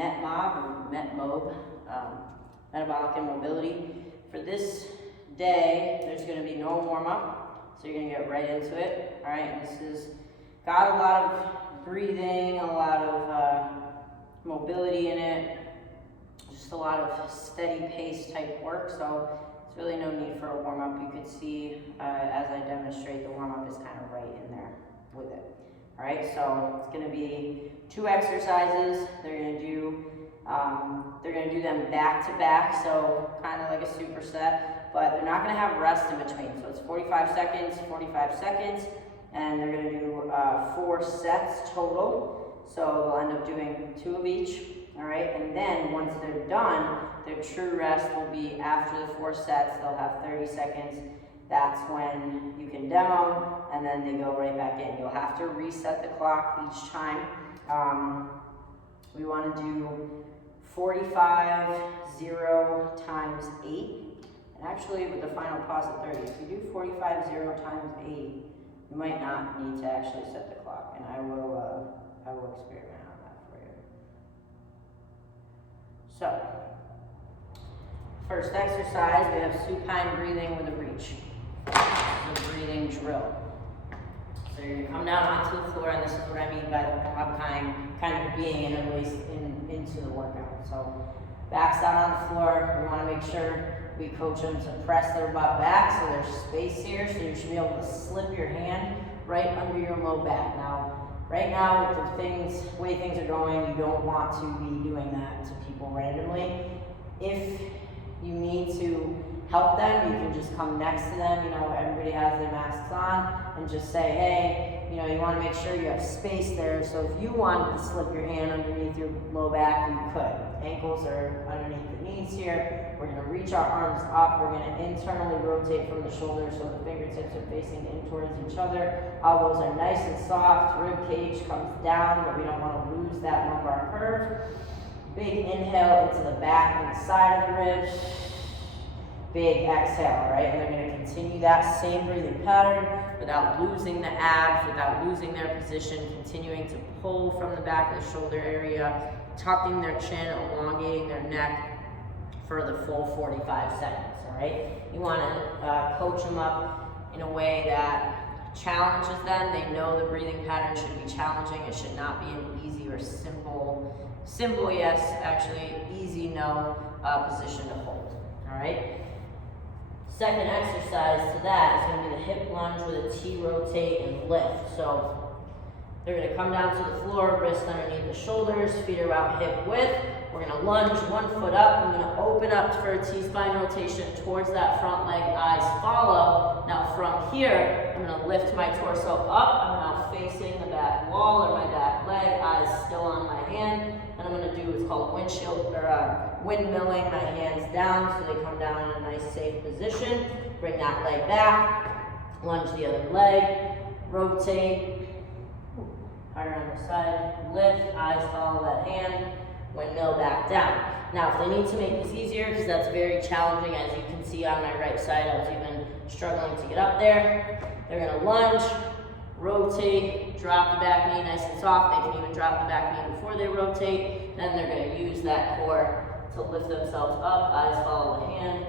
METMOB, metabolic and mobility. For this day, there's going to be no warm-up, so you're going to get right into it. All right, this is got a lot of breathing, a lot of mobility in it, just a lot of steady pace type work, so there's really no need for a warm-up. You could see as I demonstrate, the warm-up is kind of right in there with it. All right, so it's going to be 2 exercises. They're going to do them back to back, so kind of like a superset, but they're not going to have rest in between. So it's 45 seconds, 45 seconds, and they're going to do 4 sets total. So they'll end up doing 2 of each. All right, and then once they're done, their true rest will be after the 4 sets. They'll have 30 seconds. That's when you can demo, and then they go right back in. You'll have to reset the clock each time. We want to do 45, 0 times 8. And actually, with the final pause at 30, if you do 45, 0 times 8, you might not need to actually set the clock, and I will experiment on that for you. So, first exercise, we have supine breathing with a reach. This is a breathing drill. So you're going to come down onto the floor, and this is what I mean by the kind of being into the workout. So backs down on the floor. We want to make sure we coach them to press their butt back, so there's space here, so you should be able to slip your hand right under your low back. Now, right now, with the way things are going, you don't want to be doing that to people randomly. If you need to help them, you can just come next to them. You know, everybody has their masks on, and just say, hey, you know, you want to make sure you have space there. So if you wanted to slip your hand underneath your low back, you could. Ankles are underneath the knees here. We're going to reach our arms up. We're going to internally rotate from the shoulders so the fingertips are facing in towards each other. Elbows are nice and soft. Rib cage comes down, but we don't want to lose that lumbar curve. Big inhale into the back and the side of the ribs. Big exhale, right? And they're going to continue that same breathing pattern without losing the abs, without losing their position, continuing to pull from the back of the shoulder area, tucking their chin, elongating their neck for the full 45 seconds, all right? You want to coach them up in a way that challenges them. They know the breathing pattern should be challenging. It should not be an easy or simple yes, actually easy no position to hold, all right? Second exercise to that is going to be the hip lunge with a T rotate and lift. So they're going to come down to the floor, wrists underneath the shoulders, feet are about hip width. We're going to lunge 1 foot up. I'm going to open up for a T-spine rotation towards that front leg, eyes follow. Now from here, I'm going to lift my torso up. I'm now facing the back wall or my back leg, eyes still on my hand. And I'm going to do what's called windmilling my hands down so they come down in a nice safe position. Bring that leg back, lunge the other leg, rotate, harder on the side, lift, eyes follow that hand, windmill back down. Now, if they need to make this easier, because that's very challenging, as you can see on my right side, I was even struggling to get up there. They're going to lunge, rotate, drop the back knee nice and soft. They can even drop the back knee before they rotate. Then they're going to use that core to lift themselves up, eyes follow the hand,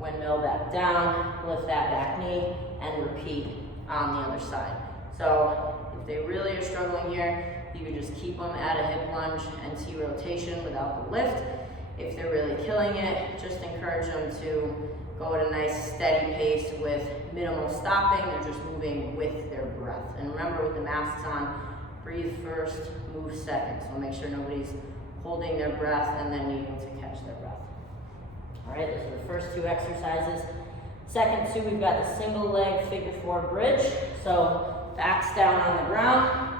windmill back down, lift that back knee, and repeat on the other side. So if they really are struggling here, you can just keep them at a hip lunge and T rotation without the lift. If they're really killing it, just encourage them to go at a nice steady pace with minimal stopping. They're just moving with their breath. And remember, with the masks on, breathe first, move second. So make sure nobody's holding their breath and then needing to catch their breath. All right, those are the first 2 exercises. Second 2, we've got the single leg figure 4 bridge. So backs down on the ground.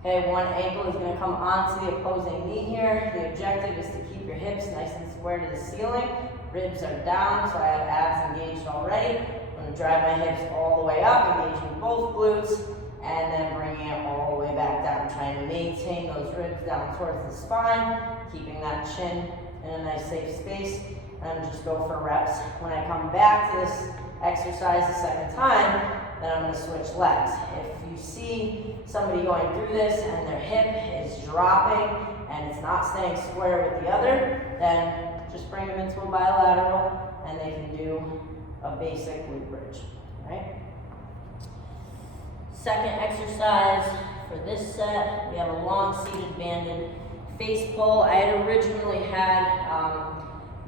Okay, one ankle is going to come onto the opposing knee here. The objective is to keep your hips nice and square to the ceiling. Ribs are down, so I have abs engaged already. I'm going to drive my hips all the way up, engaging both glutes, and then bringing it all the way back down, trying to maintain those ribs down towards the spine, keeping that chin in a nice safe space, and just go for reps. When I come back to this exercise the second time, then then I'm gonna switch legs. If you see somebody going through this and their hip is dropping and it's not staying square with the other, then just bring them into a bilateral and they can do a basic glute bridge, right? Second exercise for this set, we have a long seated banded face pull. I had originally had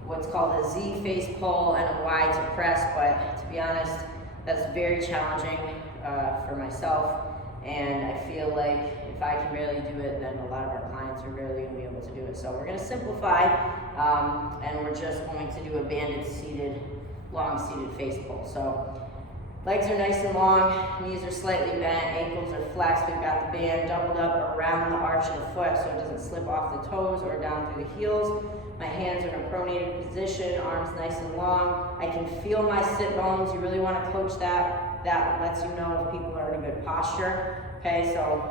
what's called a Z face pull and a Y to press, but to be honest, that's very challenging for myself, and I feel like if I can barely do it, then a lot of our clients are barely going to be able to do it. So we're going to simplify, and we're just going to do a banded seated, long seated face pull. So legs are nice and long, knees are slightly bent, ankles are flexed. We've got the band doubled up around the arch of the foot so it doesn't slip off the toes or down through the heels. My hands are in a pronated position, arms nice and long. I can feel my sit bones. You really want to coach that. That lets you know if people are in a good posture. Okay, so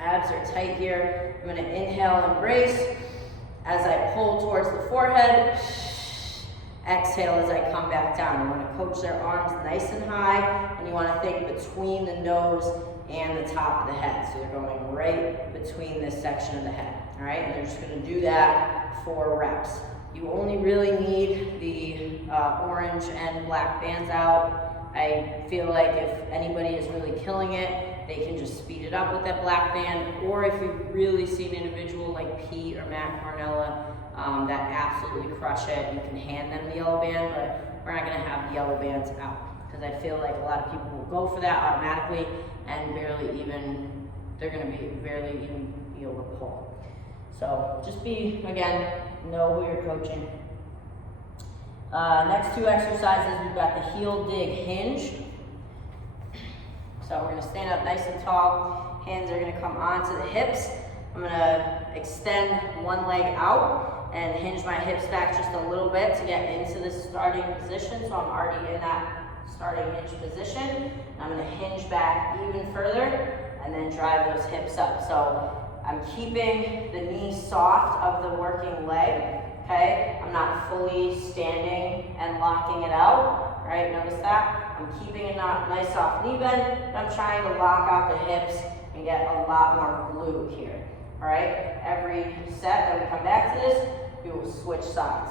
abs are tight here. I'm going to inhale, embrace. As I pull towards the forehead, exhale as I come back down. You want to coach their arms nice and high, and you want to think between the nose and the top of the head. So they're going right between this section of the head. All right, and they're just going to do that 4 reps. You only really need the orange and black bands out. I feel like if anybody is really killing it, they can just speed it up with that black band, or if you really see an individual like Pete or Matt Cornella that absolutely crush it, you can hand them the yellow band, but we're not going to have the yellow bands out because I feel like a lot of people will go for that automatically and they're going to barely even be able to pull. So just know who you're coaching. Next 2 exercises, we've got the heel dig hinge. So we're going to stand up nice and tall. Hands are going to come onto the hips. I'm going to extend one leg out and hinge my hips back just a little bit to get into the starting position. So I'm already in that starting hinge position. I'm going to hinge back even further and then drive those hips up. So I'm keeping the knee soft of the working leg. Okay, I'm not fully standing and locking it out, right? Notice that? I'm keeping a nice soft knee bend, and I'm trying to lock out the hips and get a lot more glute here, all right? Every set that we come back to this, we will switch sides.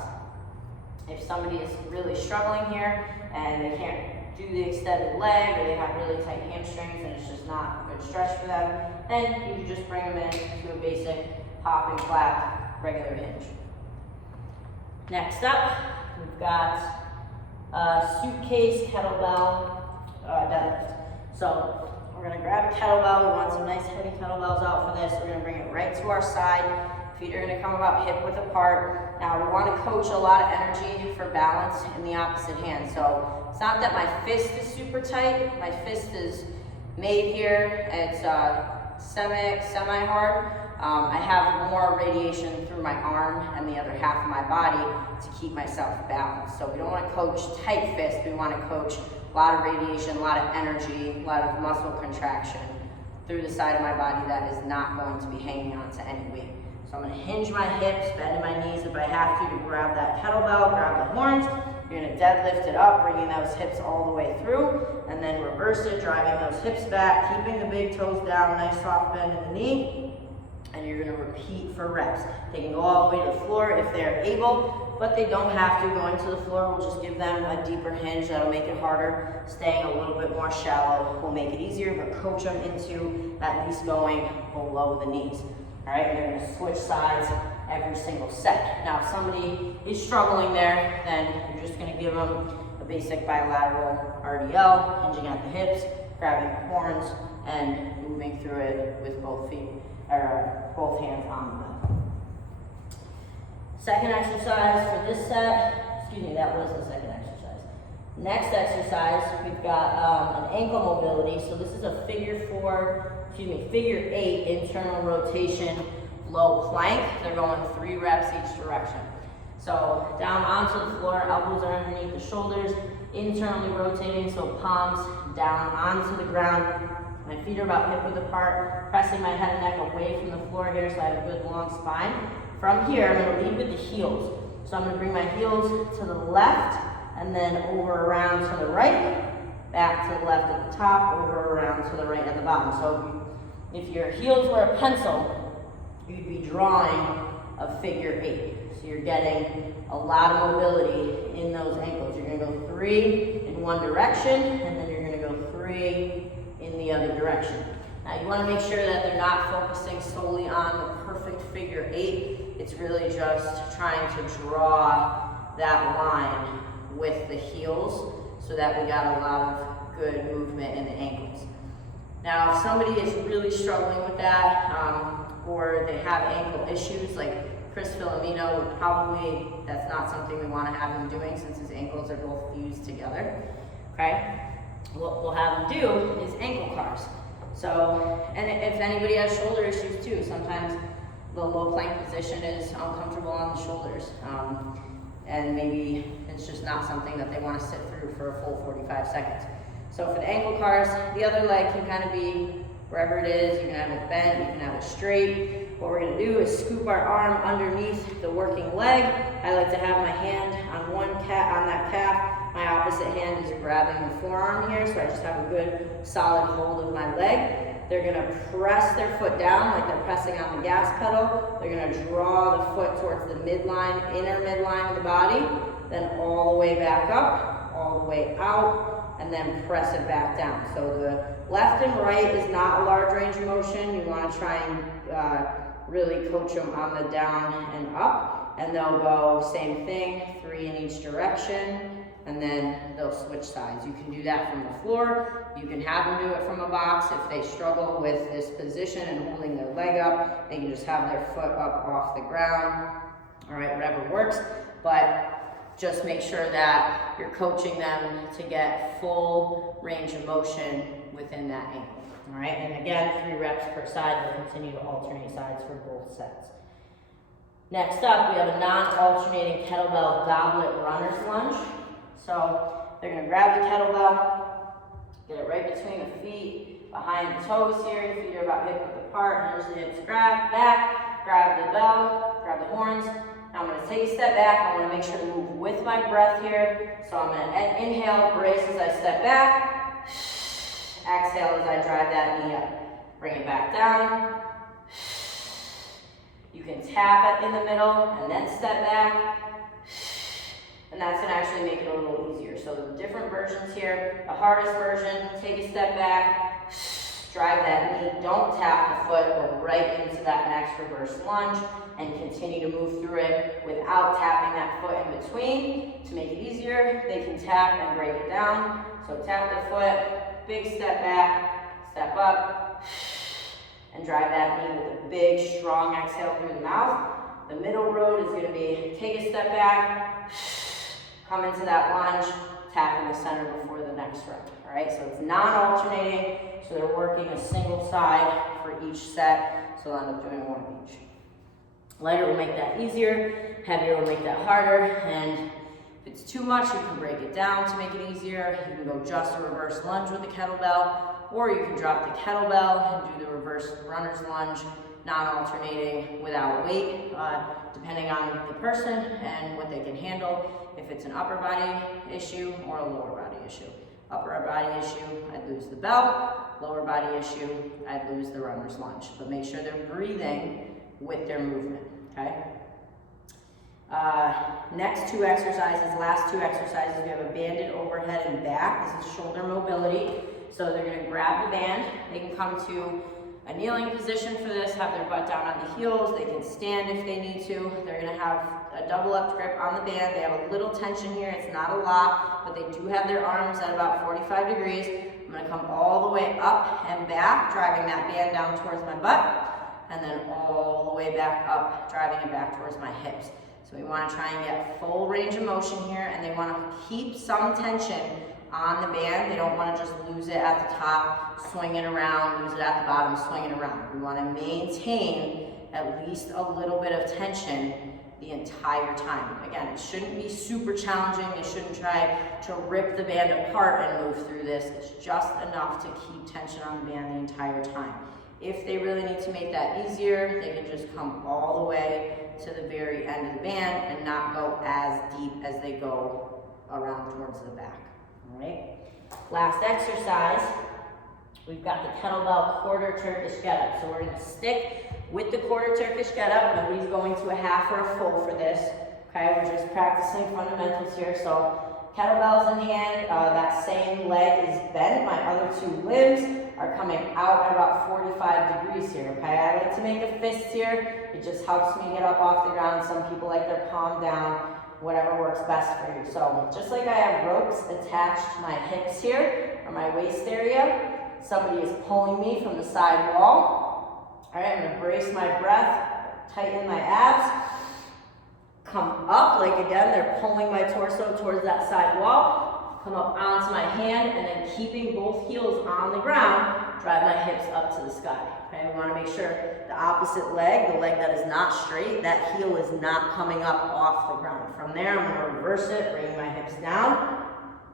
If somebody is really struggling here and they can't do the extended leg or they have really tight hamstrings and it's just not a good stretch for them, then you can just bring them in to a basic hop and clap regular hinge. Next up, we've got Suitcase Kettlebell deadlift. So we're going to grab a kettlebell. We want some nice heavy kettlebells out for this. We're going to bring it right to our side. Feet are going to come about hip width apart. Now we want to coach a lot of energy for balance in the opposite hand. So it's not that my fist is super tight. My fist is made here. It's semi-hard. I have more radiation through my arm and the other half of my body to keep myself balanced. So we don't want to coach tight fist, we want to coach a lot of radiation, a lot of energy, a lot of muscle contraction through the side of my body that is not going to be hanging on to any weight. So I'm going to hinge my hips, bend my knees if I have to grab that kettlebell, grab the horns. You're going to deadlift it up, bringing those hips all the way through, and then reverse it, driving those hips back, keeping the big toes down, nice soft bend in the knee. And you're going to repeat for reps. They can go all the way to the floor if they're able, but they don't have to. Going to the floor will just give them a deeper hinge. That'll make it harder. Staying a little bit more shallow will make it easier, but coach them into at least going below the knees. All right, and they're going to switch sides every single set. Now, if somebody is struggling there, then you're just going to give them a basic bilateral RDL, hinging at the hips, grabbing the horns, and moving through it with both feet. Or both hands on them. Second exercise for this set, that was the second exercise. Next exercise, we've got an ankle mobility. So this is a figure 8 internal rotation low plank. They're going 3 reps each direction. So down onto the floor, elbows are underneath the shoulders, internally rotating, so palms down onto the ground. My feet are about hip width apart, pressing my head and neck away from the floor here so I have a good long spine. From here, I'm going to lead with the heels. So I'm going to bring my heels to the left and then over around to the right. back to the left at the top, over around to the right at the bottom. So if your heels were a pencil, you'd be drawing a figure 8. So you're getting a lot of mobility in those ankles. You're gonna go 3 in one direction, and then you're gonna go 3 in the other direction. Now you wanna make sure that they're not focusing solely on the perfect figure 8. It's really just trying to draw that line with the heels so that we got a lot of good movement in the ankles. Now, if somebody is really struggling with that, or they have ankle issues, like Chris Filomeno, that's not something we want to have him doing since his ankles are both fused together, okay? What we'll have him do is ankle cars. So, and if anybody has shoulder issues too, sometimes the low plank position is uncomfortable on the shoulders. And maybe it's just not something that they want to sit through for a full 45 seconds. So for the ankle cars, the other leg can kind of be wherever it is. You can have it bent, you can have it straight. What we're going to do is scoop our arm underneath the working leg. I like to have my hand on that calf. My opposite hand is grabbing the forearm here, so I just have a good solid hold of my leg. They're going to press their foot down like they're pressing on the gas pedal. They're going to draw the foot towards the midline, inner midline of the body, then all the way back up, all the way out, and then press it back down. So the left and right is not a large range of motion. You want to try and really coach them on the down and up, and they'll go same thing, 3 in each direction, and then they'll switch sides. You can do that from the floor. You can have them do it from a box. If they struggle with this position and holding their leg up, they can just have their foot up off the ground. All right, whatever works, but just make sure that you're coaching them to get full range of motion within that ankle. All right, and again, 3 reps per side. We'll continue to alternate sides for both sets. Next up, we have a non-alternating kettlebell goblet runner's lunge. So they're going to grab the kettlebell, get it right between the feet, behind the toes here. Feet are about hip width apart. Here's the hips grab back, grab the bell, grab the horns. Now I'm going to take a step back. I want to make sure to move with my breath here. So I'm going to inhale, brace as I step back. Exhale as I drive that knee up. Bring it back down. You can tap it in the middle and then step back. And that's going to actually make it a little easier. So the different versions here. The hardest version, take a step back, drive that knee, don't tap the foot, go right into that next reverse lunge, and continue to move through it without tapping that foot in between. To make it easier, they can tap and break it down. So tap the foot, big step back, step up, and drive that knee with a big, strong exhale through the mouth. The middle road is going to be take a step back, come into that lunge, tap in the center before the next rep. All right, so it's non-alternating, so they're working a single side for each set, so I'll end up doing 1 of each. Lighter will make that easier, heavier will make that harder, and if it's too much, you can break it down to make it easier. You can go just a reverse lunge with the kettlebell, or you can drop the kettlebell and do the reverse runner's lunge, non-alternating without weight, depending on the person and what they can handle. If it's an upper body issue or a lower body issue. Upper body issue, I'd lose the bell. Lower body issue, I'd lose the runner's lunge. But make sure they're breathing with their movement, okay? Next 2 exercises, last 2 exercises, we have a banded overhead and back. This is shoulder mobility. So they're gonna grab the band. They can come to a kneeling position for this, have their butt down on the heels. They can stand if they need to. They're gonna have a double up grip on the band. They have a little tension here, it's not a lot, but they do have their arms at about 45 degrees. I'm gonna come all the way up and back, driving that band down towards my butt, and then all the way back up, driving it back towards my hips. So we wanna try and get full range of motion here, and they wanna keep some tension on the band. They don't want to just lose it at the top, swing it around, lose it at the bottom, swing it around. We want to maintain at least a little bit of tension the entire time. Again, it shouldn't be super challenging. They shouldn't try to rip the band apart and move through this. It's just enough to keep tension on the band the entire time. If they really need to make that easier, they can just come all the way to the very end of the band and not go as deep as they go around towards the back. All right. Last exercise, we've got the kettlebell quarter Turkish get up. So we're gonna stick with the quarter Turkish get up. Nobody's going to a half or a full for this. Okay, we're just practicing fundamentals here. So kettlebells in hand, that same leg is bent. My other two limbs are coming out at about 45 degrees here, okay? I like to make a fist here. It just helps me get up off the ground. Some people like their palm down, whatever works best for you. So just like I have ropes attached to my hips here, or my waist area, somebody is pulling me from the side wall. All right, I'm gonna brace my breath, tighten my abs, come up, like again, they're pulling my torso towards that side wall, come up onto my hand, and then keeping both heels on the ground, drive my hips up to the sky. Okay, we wanna make sure the opposite leg, the leg that is not straight, that heel is not coming up off the ground. From there, I'm gonna reverse it, bringing my hips down,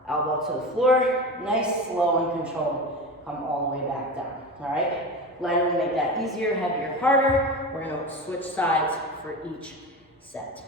elbow to the floor, nice, slow, and controlled. Come all the way back down, all right? Lighter will make that easier, heavier, harder. We're gonna switch sides for each set.